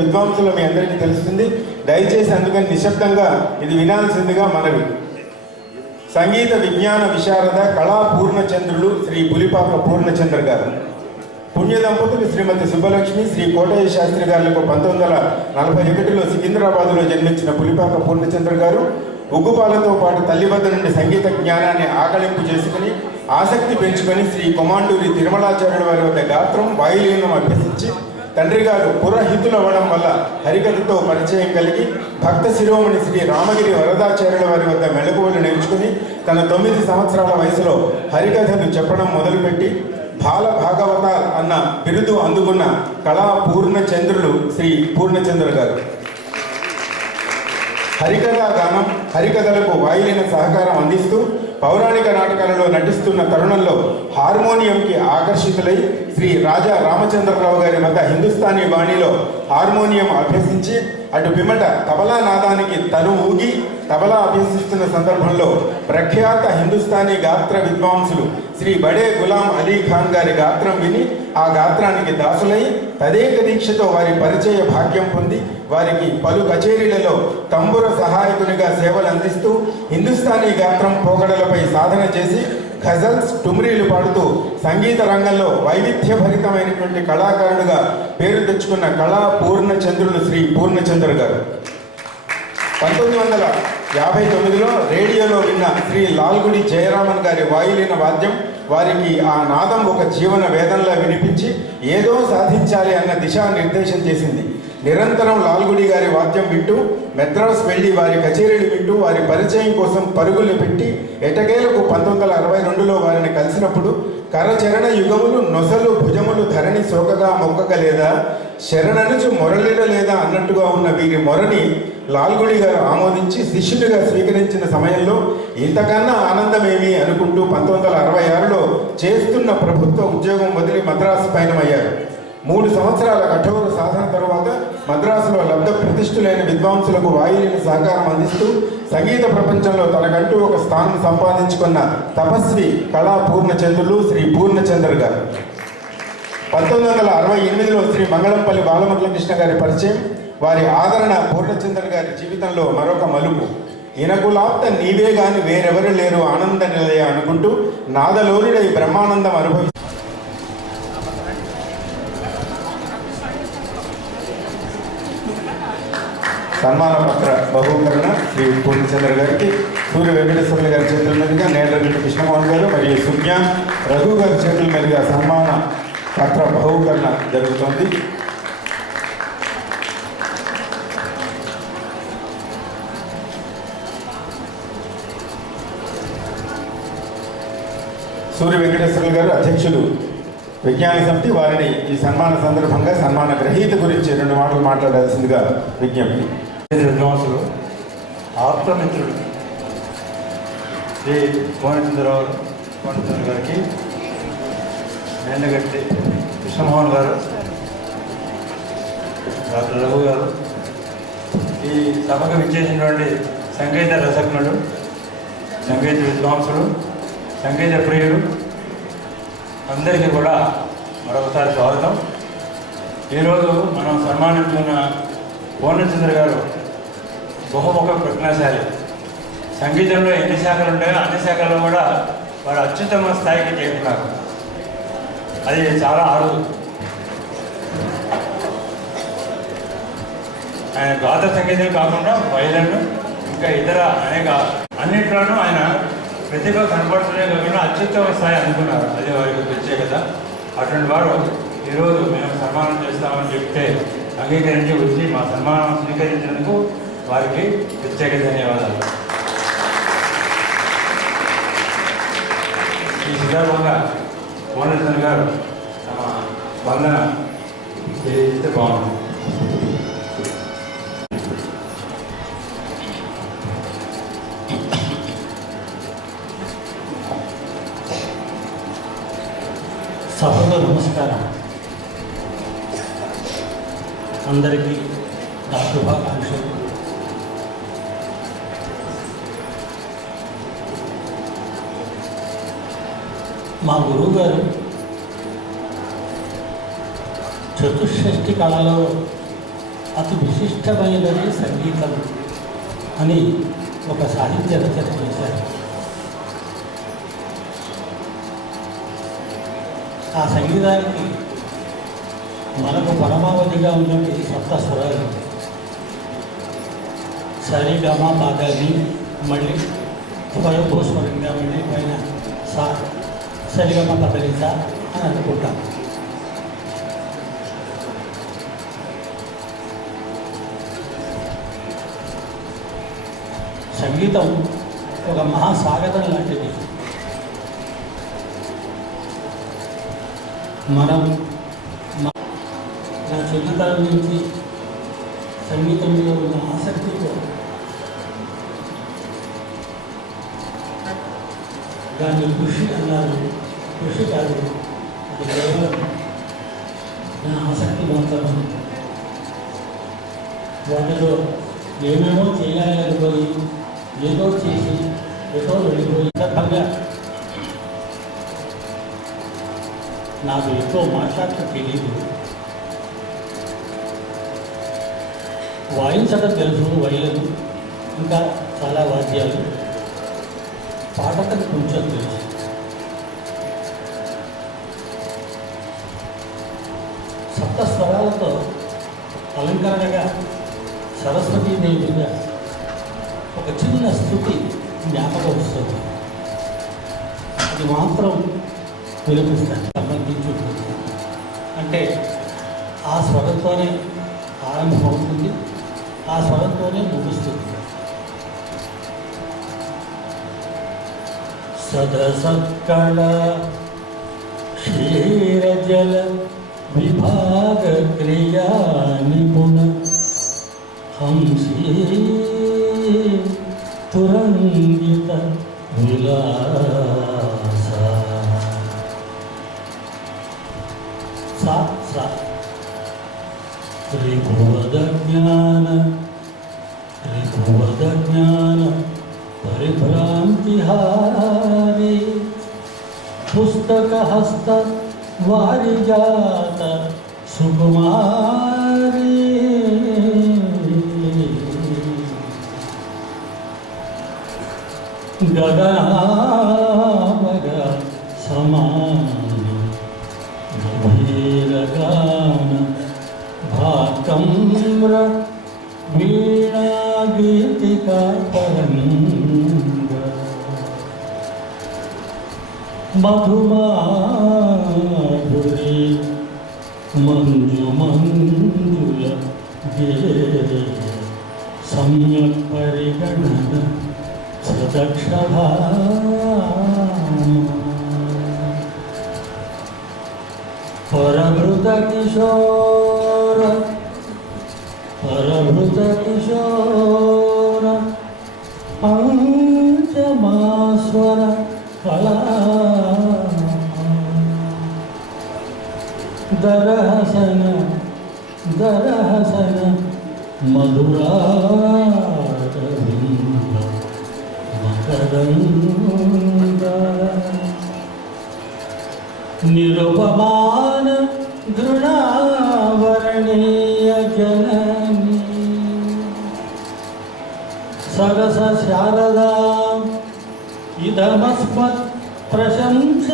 విద్వాంసులు మీ అందరికీ తెలుస్తుంది. దయచేసి అందుకని నిశ్శబ్దంగా ఇది వినాల్సిందిగా మనవి. సంగీత విజ్ఞాన విశారద కళా పూర్ణచంద్రులు శ్రీ పులిపాక పూర్ణచంద్ర గారు. పుణ్య దంపతులు శ్రీమతి సుబ్బలక్ష్మి శ్రీ కోటయ్య శాస్త్రి గారులకు 1941లో సికింద్రాబాద్లో జన్మించిన పులిపాక పూర్ణచంద్ర గారు ఉగ్గుపాలతో పాటు తల్లి వద్ద నుండి సంగీత జ్ఞానాన్ని ఆకలింపు చేసుకుని ఆసక్తి పెంచుకొని శ్రీ కొమాండూరి తిరుమలాచార్యుల వారి వద్ద గాత్రం వాయులీనం అభ్యసించి తండ్రి గారు పురహితులు అవ్వడం వల్ల హరికథతో పరిచయం కలిగి భక్త శిరోమణి శ్రీ రామగిరి వరదాచార్యుల వారి వద్ద మెళకువలు నేర్చుకుని తన 9 సంవత్సరాల వయసులో హరికథను చెప్పడం మొదలుపెట్టి బాల భాగవత అన్న బిరుదు అందుకున్న కళా పూర్ణచంద్రులు శ్రీ పూర్ణచంద్ర గారు. హరికథా గానం హరికథలకు వాయులీన సహకారం అందిస్తూ పౌరాణిక నాటకాలలో నటిస్తున్న తరుణంలో హార్మోనియంకి ఆకర్షితులై శ్రీ రాజా రామచంద్రరావు గారి వద్ద హిందుస్థానీ బాణీలో హార్మోనియం అభ్యసించి అటు పిమ్మట తబలా నాదానికి తను ఊగి తబలా అభ్యసిస్తున్న సందర్భంలో ప్రఖ్యాత హిందుస్థానీ గాత్ర విద్వాంసులు శ్రీ బడే గులాం అలీ ఖాన్ గారి గాత్రం విని ఆ గాత్రానికి దాసులై తదేక దీక్షతో వారి పరిచయ భాగ్యం పొంది వారికి పలు కచేరీలలో తంబుర సహాయకునిగా సేవలు అందిస్తూ హిందుస్థానీ గాత్రం పోగడలపై సాధన చేసి ఘజల్స్ టుమ్రీలు పాడుతూ సంగీత రంగంలో వైవిధ్యభరితమైనటువంటి కళాకారుడుగా పేరు తెచ్చుకున్న కళా పూర్ణచంద్రులు శ్రీ పూర్ణచంద్ర గారు. 1959లో రేడియోలో విన్న శ్రీ లాల్గుడి జయరామన్ గారి వాయులీన వాద్యం వారికి ఆ నాదం ఒక జీవన వేదంలా వినిపించి ఏదో సాధించాలి అన్న దిశానిర్దేశం చేసింది. నిరంతరం లాల్గుడి గారి వాద్యం వింటూ మెద్రాస్ వెళ్ళి వారి కచేరీలు వింటూ వారి పరిచయం కోసం పరుగులు పెట్టి ఎటకేలకు 1962లో వారిని కలిసినప్పుడు కరచరణ యుగములు నొసలు భుజములు ధరణి సోకగా మొక్కగలేదా శరణనుచు మొరలిడలేదా అన్నట్టుగా ఉన్న వీరి మొరని లాల్గుడి గారు ఆమోదించి శిష్యుడిగా స్వీకరించిన సమయంలో ఇంతకన్నా ఆనందమేమి అనుకుంటూ 1966లో చేస్తున్న ప్రభుత్వ ఉద్యోగం వదిలి మద్రాసు పయనమయ్యారు. 3 సంవత్సరాల కఠోర సాధన తరువాత మద్రాసులో లబ్ధ ప్రతిష్ఠులైన విద్వాంసులకు వాయులీన సహకారం అందిస్తూ సంగీత ప్రపంచంలో తనకంటూ ఒక స్థానం సంపాదించుకున్న తపస్వి కళా పూర్ణచంద్రులు శ్రీ పూర్ణచంద్ర గారు. 1968లో శ్రీ మంగళంపల్లి బాలమురళీకృష్ణ గారి పరిచయం వారి ఆదరణ పూర్ణచంద్ర గారి జీవితంలో మరొక మలుపు. ఇనకులాప్త నీవే గాని వేరెవరు లేరు ఆనంద నిలయ అనుకుంటూ నాదలోలుడై బ్రహ్మానందం అనుభవి సన్మాన పత్ర బహుకరణ శ్రీ పూర్ణచంద్ర గారికి సూర్య వెంకటేశ్వర్లు గారి చేతుల మీదుగా నేలరెడ్డి కృష్ణమోహన్ గారు మరియు సుజ్ఞా రఘు గారి చేతుల మీదుగా సన్మాన పత్ర బహుకరణ జరుగుతుంది. సూర్య వెంకటేశ్వర్లు గారు అధ్యక్షులు విజ్ఞాన సమితి వారిని ఈ సన్మాన సందర్భంగా సన్మాన గ్రహీత గురించి 2 మాటలు మాట్లాడాల్సిందిగా విజ్ఞప్తి. విద్వాంసులు ఆప్తమిత్రుడు శ్రీ పూర్ణచంద్ర గారికి నేండగట్టి కృష్ణమోహన్ గారు డాక్టర్ రఘు గారు ఈ సభకు విచ్చేసినటువంటి సంగీత రసజ్ఞులు సంగీత విద్వాంసులు సంగీత ప్రియులు అందరికీ కూడా మరొకసారి స్వాగతం. ఈరోజు మనం సన్మానించుకున్న పూర్ణచంద్ర గారు బహుముఖ ప్రజ్ఞాశాలి. సంగీతంలో ఎన్ని శాఖలు ఉంటాయో అన్ని శాఖల్లో కూడా వారు అత్యుత్తమ స్థాయికి చేరుకున్నారు. అది చాలా అరుదు. ఆయన గాత సంగీతం కాకుండా వైలన్ ఇంకా ఇతర అనేక అన్నింటిలోనూ ఆయన ప్రతిభ కనపడుతూనే కాకుండా అత్యుత్తమ స్థాయి అందుకున్నారు. అది వారికి ప్రత్యేకత. అటువంటి వారు ఈరోజు మేము సన్మానం చేస్తామని చెప్తే అంగీకరించి వచ్చి మా సన్మానం స్వీకరించినందుకు వారికి ప్రత్యేక ధన్యవాదాలు. ఈ సందర్భంగా పూర్ణచంద్ర గారు తమ వందన తెలియజేస్తే బాగుంటుంది. సభలో నమస్కారం. అందరికీ నా శుభాకాంక్షలు. మా గురువు గారు చతుషష్ఠి కళలో అతి విశిష్టమైనది సంగీతం అని ఒక సాహిత్య రచన చేశారు. ఆ సంగీతానికి మనకు పరమావధిగా ఉన్నది సప్త స్వరాలు. సరిగమ పాదాన్ని మళ్ళీ స్వయంభూస్వరంగా మళ్ళీ పైన సా సరిగమ పదలిస అని అనుకుంటాం. సంగీతం ఒక మహాసాగరం లాంటిది. మనం నా చిన్నతనం నుంచి సంగీతం మీద ఉన్న ఆసక్తితో దాన్ని కృషి అన్నారు. కృషి కాదు, అది కేవలం నా ఆసక్తి మాత్రం. వాటిలో ఏమేమో చేయాలి అనుకోని ఏదో చేసి ఏదో వెళ్ళిపోయి సందర్భంగా నాకు ఎంతో మాట్లాడటం తెలియదు. వాయించడం తెలుసు, వైలను ఇంకా చాలా వాద్యాలు. పాడటం కొంచెం తెలుసు. సప్త స్వరాలతో అలంకరణగా సరస్వతీదేవిగా ఒక చిన్న స్థుతి జ్ఞాపకం వస్తుంది. అది మాత్రం వినిపిస్తాను. సంబంధించి ఉంటుంది. అంటే ఆ స్వరంతోనే ఆరంభం అవుతుంది, ఆ స్వరంతోనే ముగుస్తుంది. సదసత్కళ క్షీరజల విభాగ క్రియా నిపుణ హంసీ తురంగిత విలాస సా సా రిభువద జ్ఞాన పరిభ్రాంతిహారి పుస్తకహస్త వారిజాత సుకుమారి గగనామగ సమాని గభీరగాన భాకమ్ర వీణాగీతికా తరంగ మధుమాధురి మంజు మంజుల గేయ సమ్యక్ పరిగణన సదక్షభా పరభృత కిశోర పంచమాస్వర కళా దరహసన మధురారవింద మకరంద నిరుపమాన దృఢావరణీయ జనని సరస శారదా ఇదమస్మత్ ప్రశంస.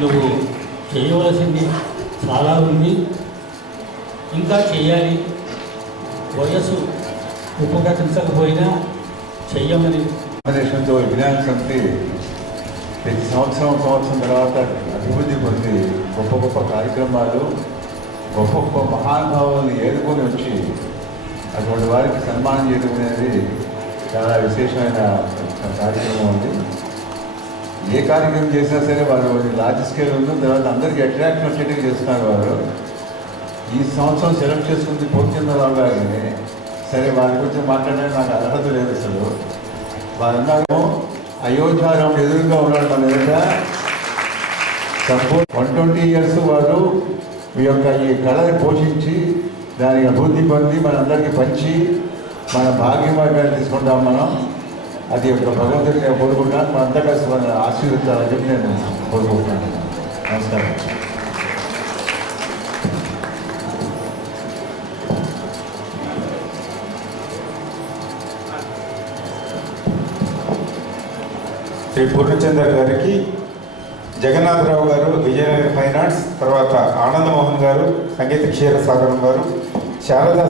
నువ్వు చేయవలసింది చాలా ఉంది, ఇంకా చేయాలి. వయస్సు ఉపకరించకపోయినా చెయ్యమని ఆదేశంతో విజ్ఞాన సమితి ప్రతి సంవత్సరం తర్వాత అభివృద్ధి పొంది గొప్ప గొప్ప కార్యక్రమాలు, గొప్ప గొప్ప మహానుభావులను ఏరుకొని వచ్చి అటువంటి వారికి సన్మానం చేయడం అనేది చాలా విశేషమైన కార్యక్రమం ఉంది. ఏ కార్యక్రమం చేసినా సరే వారు లార్జ్ స్కేల్ ఉంది, తర్వాత అందరికీ అట్రాక్ట్ వచ్చేట్టుగా చేస్తున్నారు. వారు ఈ సంవత్సరం సెలెక్ట్ చేసుకుంది పూర్తిందరావు గారిని. సరే వారి గురించి మాట్లాడడానికి నాకు అర్హత లేదు అసలు. వారన్నారేమో అయోధ్యారాముడు ఎదురుగా ఉన్నాడు మన ఎదుట. సంపూర్ణ 120 years వారు ఈ యొక్క ఈ కళని పోషించి దానికి అభివృద్ధి పొంది మనందరికీ పంచి మన భాగ్యమార్గాన్ని తీసుకుంటాం మనం. అది ఒక భగవంతుడిని నేను కోరుకుంటాను. మనంతా కలిసి మన ఆశీర్వదించాలని చెప్పి నేను కోరుకుంటున్నాను. నమస్కారం. శ్రీ పూర్ణచందర్ గారికి జగన్నాథరావు గారు విజయనగర ఫైన్ ఆర్ట్స్, తర్వాత ఆనందమోహన్ గారు సంగీత క్షీరసాగరం గారు, శారద.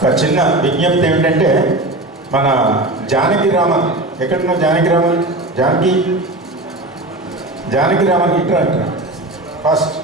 ఒక చిన్న విజ్ఞప్తి ఏమిటంటే మన జానకి రామన్ ఎక్కడున్నా జానకి రామన్ ఇట్రా ఫస్ట్.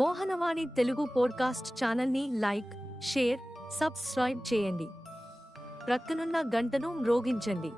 మోహనవాణి తెలుగు పోడ్కాస్ట్ ఛానల్ని లైక్, షేర్, సబ్స్క్రైబ్ చేయండి. ప్రక్కనున్న గంటను మ్రోగించండి.